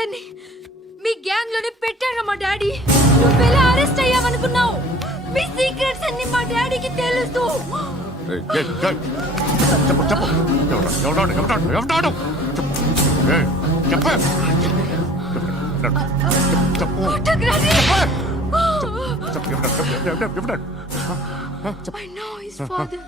ఆఫీసర్ని మీ గ్యాంగ్ లోనే పెట్టారా మా డాడీ. నువ్వెలా అరెస్ట్ అయ్యావనుకున్నావు? మీ సీక్రెట్స్ అన్ని మా డాడీకి తెలుసు. I know his father.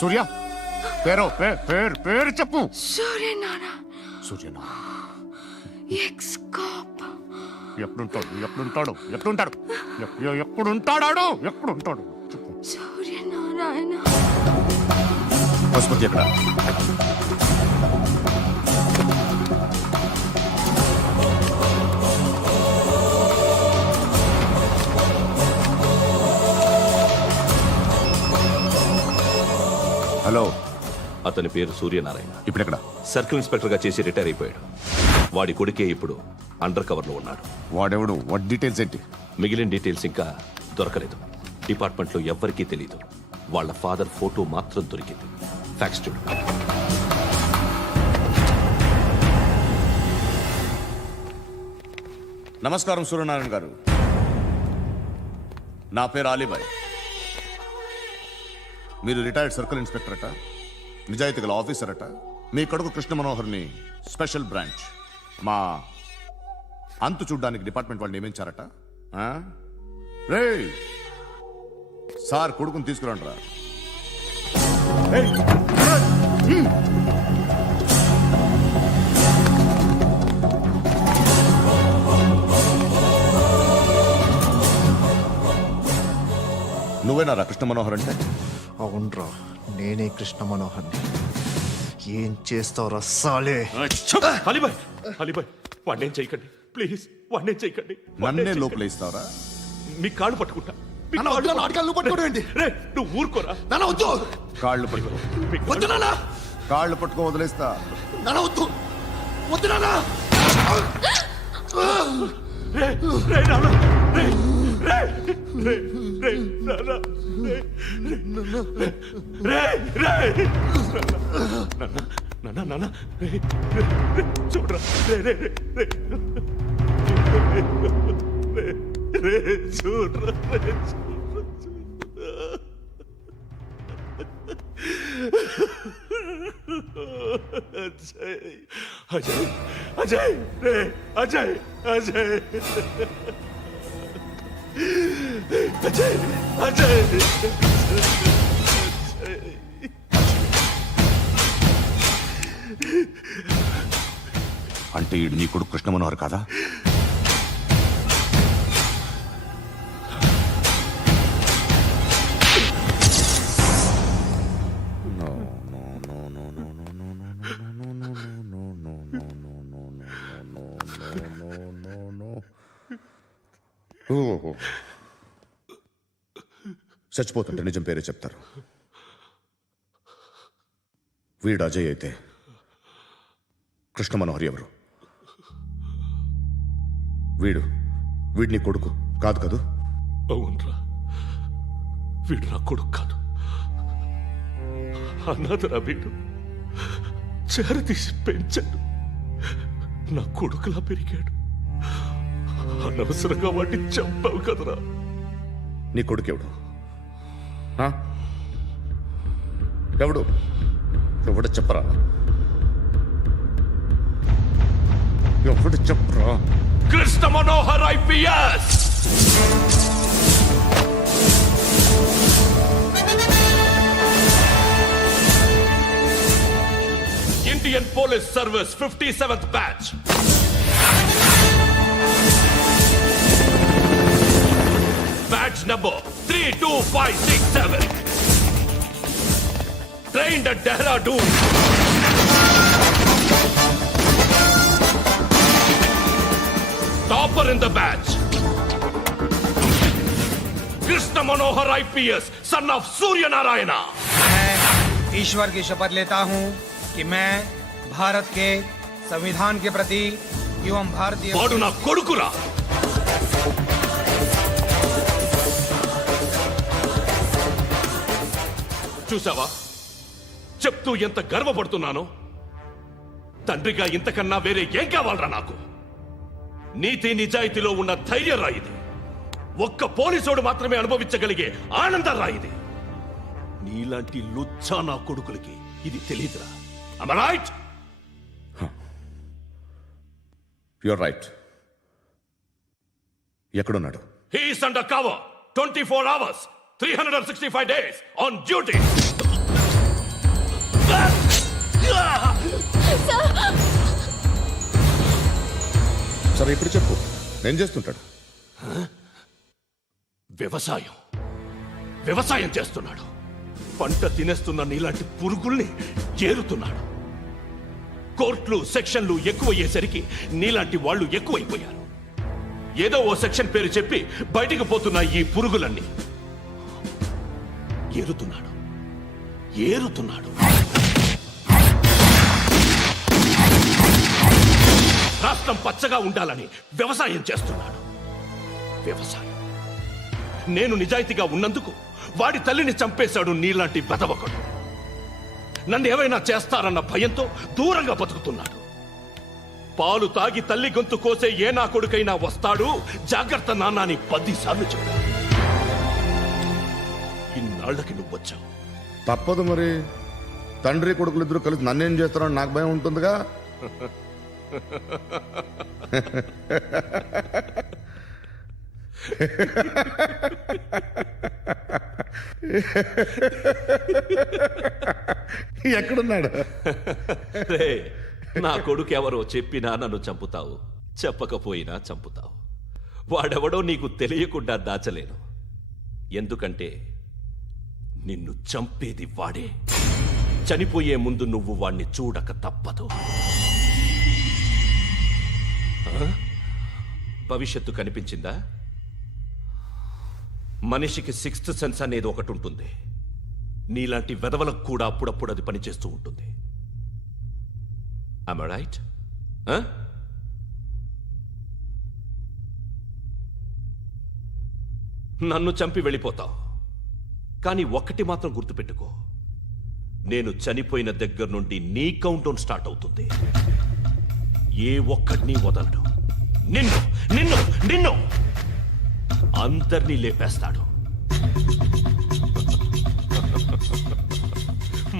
సూర్య పేరు చెప్పు. సూర్యనారాయణ. సూర్యనారాయణ ఎక్స్-కాప్. ఎప్పుడుంటాడు చెప్పు. సూర్యనారాయణ. పశుపతి ఎక్కడ? హలో, అతని పేరు సూర్యనారాయణ. ఇప్పుడెక్కడ? సర్కిల్ ఇన్స్పెక్టర్ గా చేసి రిటైర్ అయిపోయాడు. వాడి కొడుకే ఇప్పుడు అండర్ కవర్ లో ఉన్నాడు. వాడెవడు? వాట్ డీటెయిల్స్ ఏంటి? మిగిలిన డీటెయిల్స్ ఇంకా దొరకలేదు. డిపార్ట్మెంట్ లో ఎవ్వరికీ తెలియదు. వాళ్ళ ఫాదర్ ఫోటో మాత్రం దొరికింది. ఫ్యాక్స్ చూడు. నమస్కారం సూర్యనారాయణ గారు. నా పేరు అలీబాయ్. మీరు రిటైర్డ్ సర్కిల్ ఇన్స్పెక్టర్ అట, నిజాయితీ గల ఆఫీసర్ అట. మీ కొడుకు కృష్ణ మనోహర్ని స్పెషల్ బ్రాంచ్ మా అంతు చూడ్డానికి డిపార్ట్మెంట్ వాళ్ళు నియమించారట. రే సార్, కొడుకుని తీసుకురండి రా. నువ్వేనా కృష్ణ మనోహర్ అంటే? అవునరా, నేనే కృష్ణ మనోహర్ని. ఏం చేస్తావురా సాలే? అలీబాయ్, వాడినేం చేయకండి ప్లీజ్, వాడినేం చేయకండి. నన్నే లోపల ఇస్తావరా? మీ కాళ్ళు పట్టుకుంటా. నువ్వు ఊరుకోరా. కాళ్ళు పట్టుకో. కాళ్ళు పట్టుకో వదిలేస్తా. చూడరా, అజయ్ అజయ్ రే అజయ్ అజయ్ అజయ్ అజయ్ అంటే ఈడు నీ కొడుకు కృష్ణ మనోహర్ కాదా? చచ్చిపోతుంటే నిజం పేరే చెప్తారు. వీడు అజయ్ అయితే కృష్ణ మనోహర్ ఎవరు? వీడిని కొడుకు కాదు కదూ? అవునరా, వీడు నా కొడుకు కాదు. అన్నదరా వీడు చేరతీసి పెంచాడు. నా కొడుకులా పెరిగాడు. అనవసరంగా వాటిని చంపావు కదరా. నీ కొడుకు ఎవడు? ఎవడు చెప్పరా? ఎవడు చెప్పరా? Krishna Manohar IPS. Indian Police Service 57th batch. Batch number 32567. Trained at Dehradun. Topper in the batch. Krishna Manohar IPS, son of Surya Narayana. मैं ईश्वर की शपथ लेता हूं कि मैं भारत के संविधान के प्रति एवं भारतीय వాడు నా కొడుకురా. చూసావా, చెప్తూ ఎంత గర్వపడుతున్నానో. తండ్రిగా ఇంతకన్నా వేరే ఏం కావాలరా నాకు? నీతి నిజాయితీలో ఉన్న ధైర్యం రాయిది. ఒక్క పోలీసోడు మాత్రమే అనుభవించగలిగే ఆనందం రాయిది. నీలాంటి లుచ్చా నా కొడుకులకి ఇది తెలీదురా. Am I right? You're right. ఎక్కడున్నాడు? He is under cover 24 hours 365 days on duty. సరే ఇప్పుడు చెప్పు, ఏం చేస్తుంటాడు? వ్యవసాయం చేస్తున్నాడు. పంట తినేస్తున్న నీలాంటి పురుగుల్ని ఏరుతున్నాడు. కోర్టులు సెక్షన్లు ఎక్కువయ్యేసరికి నీలాంటి వాళ్ళు ఎక్కువైపోయారు. ఏదో ఓ సెక్షన్ పేరు చెప్పి బయటికి పోతున్న ఈ పురుగులన్నీ ఏరుతున్నాడు. రాష్ట్రం పచ్చగా ఉండాలని వ్యవసాయం చేస్తున్నాడు. నేను నిజాయితీగా ఉన్నందుకు వాడి తల్లిని చంపేశాడు నీలాంటి వెధవకుడు. నన్ను ఏమైనా చేస్తారన్న భయంతో దూరంగా బతుకుతున్నాడు. పాలు తాగి తల్లి గొంతు కోసే ఏ నా కొడుకైనా వస్తాడు, జాగ్రత్త నాన్న అని 10 సార్లు చెప్పాడు. ఇన్నాళ్లకి నువ్వు వచ్చావు. తప్పదు మరి. తండ్రి కొడుకులు ఇద్దరు కలిసి నన్నేం చేస్తారని నాకు భయం ఉంటుందిగా. ఎక్కడున్నాడు? రే, నా కొడుకు ఎవరో చెప్పినా నన్ను చంపుతావు, చెప్పకపోయినా చంపుతావు. వాడెవడో నీకు తెలియకుండా దాచలేను. ఎందుకంటే నిన్ను చంపేది వాడే. చనిపోయే ముందు నువ్వు వాణ్ణి చూడక తప్పదు. భవిష్యత్తు కనిపించిందా? మనిషికి 6th సెన్స్ అనేది ఒకటి ఉంటుంది. నీలాంటి వెధవలకు కూడా అప్పుడప్పుడు అది పనిచేస్తూ ఉంటుంది. Am I right? నన్ను చంపి వెళ్ళిపోతావు. కానీ ఒక్కటి మాత్రం గుర్తుపెట్టుకో, నేను చనిపోయిన దగ్గర నుండి నీ కౌంటౌన్ స్టార్ట్ అవుతుంది. ఏ ఒక్కడిని వదలడు. నిన్ను నిన్ను నిన్ను అందరినీ లేపేస్తాడు.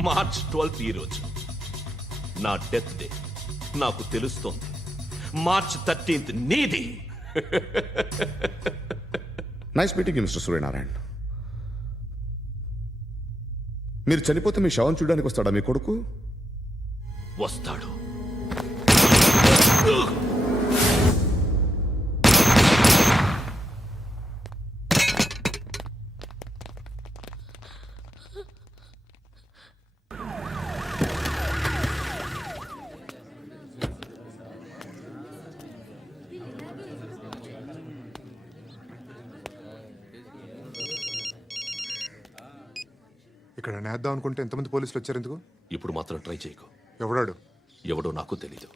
మార్చ్ 12th ఈ రోజు నా డెత్ డే. నాకు తెలుస్తోంది. మార్చ్ 13th నీది. Nice meeting you mister Suryanarayan. మీరు చనిపోతే మీ శవం చూడడానికి వస్తాడా మీ కొడుకు? వస్తాడు. ఇక్కడ నేద్దాం అనుకుంటే ఎంతమంది పోలీసులు వచ్చారు ఎందుకు? ఇప్పుడు మాత్రం ట్రై చేయకు. ఎవడాడు? ఎవడో నాకు తెలీదు.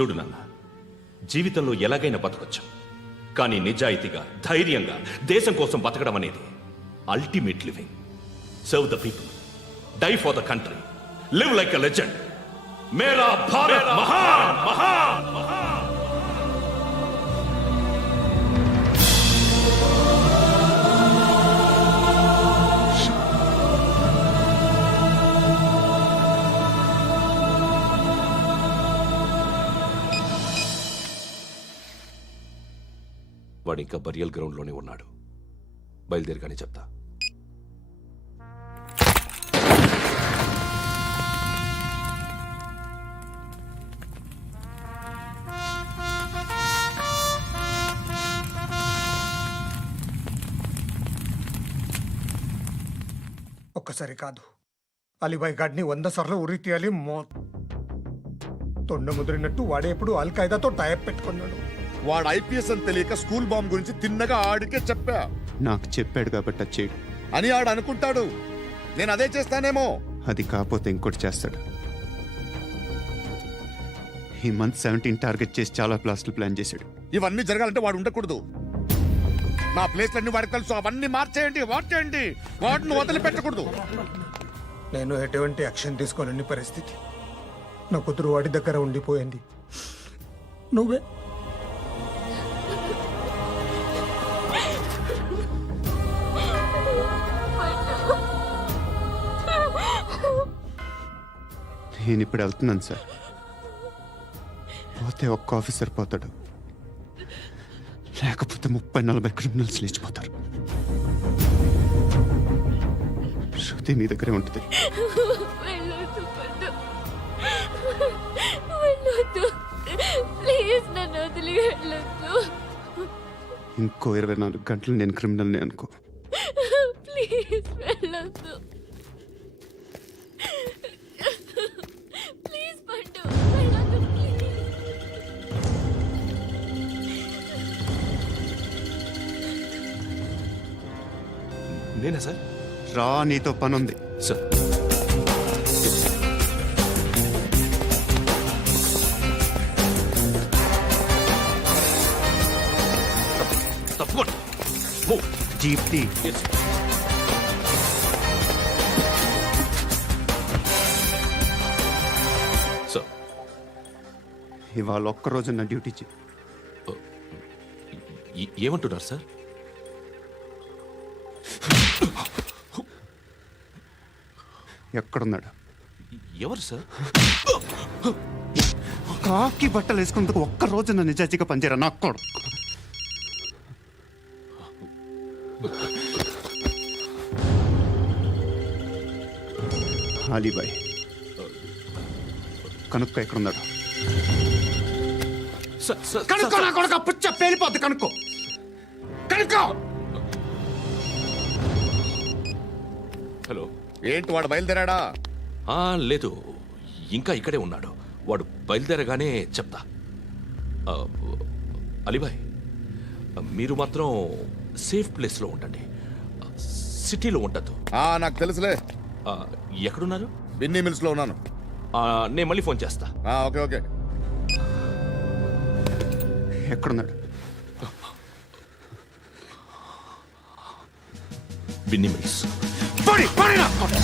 చూడు నాన్న, జీవితంలో ఎలాగైనా బతకొచ్చు, కానీ నిజాయితీగా ధైర్యంగా దేశం కోసం బతకడం అనేది ultimate living. Serve the people, die for the country, live like a legend. మేరా భారత్ మహాన్ మహాన్ మహాన్. వాడు ఇంకా బరియల్ గ్రౌండ్లోనే ఉన్నాడు. బయలుదేరగానే చెప్తా. ఒక్కసారి కాదు, అలీబాయ్ గాడిని 100 సార్లు ఉరి తీయాలి. తొండ ముదిరినట్టు వాడే ఎప్పుడు అల్ ఖైదాతో టైప్ పెట్టుకున్నాడు. వాడు ఐపీఎస్ అని తెలియక స్కూల్ బాంబ్ గురించి తిన్నగా ఆడికే చెప్పా నాకు చెప్పాడు కాబట్టి అది చేయడు. అని ఆడు అనుకుంటాడు. నేను అదే చేస్తానేమో. అది కాకపోతే ఇంకోటి చేస్తాడు. ఈ మంత్ 17 టార్గెట్ చేసి చాలా ప్లాస్టులు ప్లాన్ చేశాడు. ఇవన్నీ జరగాలంటే వాడు ఉండకూడదు. నా ప్లేస్లన్నీ వాడికి తెలుసు. అవన్నీ మార్చేయండి, వార్చేయండి. వాటిని వదిలిపెట్టకూడదు. నేను ఎటువంటి యాక్షన్ తీసుకోలేని పరిస్థితి. నా కూతురు వాడి దగ్గర ఉండిపోయింది. నువ్వే నేను ఇప్పుడు వెళ్తున్నాను సార్. పోతే ఒక్క ఆఫీసర్ పోతాడు, లేకపోతే 30-40 క్రిమినల్స్ లేచిపోతారు. శృతి మీ దగ్గరే ఉంటుంది. వెళ్ళొద్దు పండు, వెళ్ళొద్దు ప్లీజ్, నన్ను వదిలి వెళ్ళొద్దు ఇంకో 24 గంటలు నేను క్రిమినల్ని అనుకో. ప్లీజ్ వెళ్ళొద్దు, ప్లీజ్ పండు వెళ్ళొద్దు ప్లీజ్. నేనా సార్? రా, నీతో పని ఉంది. సార్, తప్పకుండా. Move. జీప్ టీ. Yes. సార్, ఇవాళ ఒక్కరోజు నా డ్యూటీ చేయి. ఏమంటున్నారు సార్? ఎక్కడున్నాడు? ఎవరు సార్? కాకి బట్టలు వేసుకున్నందుకు ఒక్కరోజు నా నిజాయితీగా పనిచేయరా నా కొడుకు. అలీబాయ్ కనుక్కో, ఎక్కడున్నాడు? కనుక్కో నా కొడుకు. పుచ్చ పేలిపోద్ది. కనుక్కో, కనుక్కో. హలో. ఏంటి వాడు బయలుదేరాడా? లేదు, ఇంకా ఇక్కడే ఉన్నాడు. వాడు బయలుదేరగానే చెప్తా. అలీబాయ్, మీరు మాత్రం సేఫ్ ప్లేస్లో ఉండండి, సిటీలో ఉండద్దు. నాకు తెలుసులే. ఎక్కడున్నారు? బిన్నీ మిల్స్ లో ఉన్నాను. నేను మళ్ళీ ఫోన్ చేస్తా. Okay okay. ఎక్కడున్నాడు? బిన్నీ మిల్స్. పడి పడి నా కొడుకు.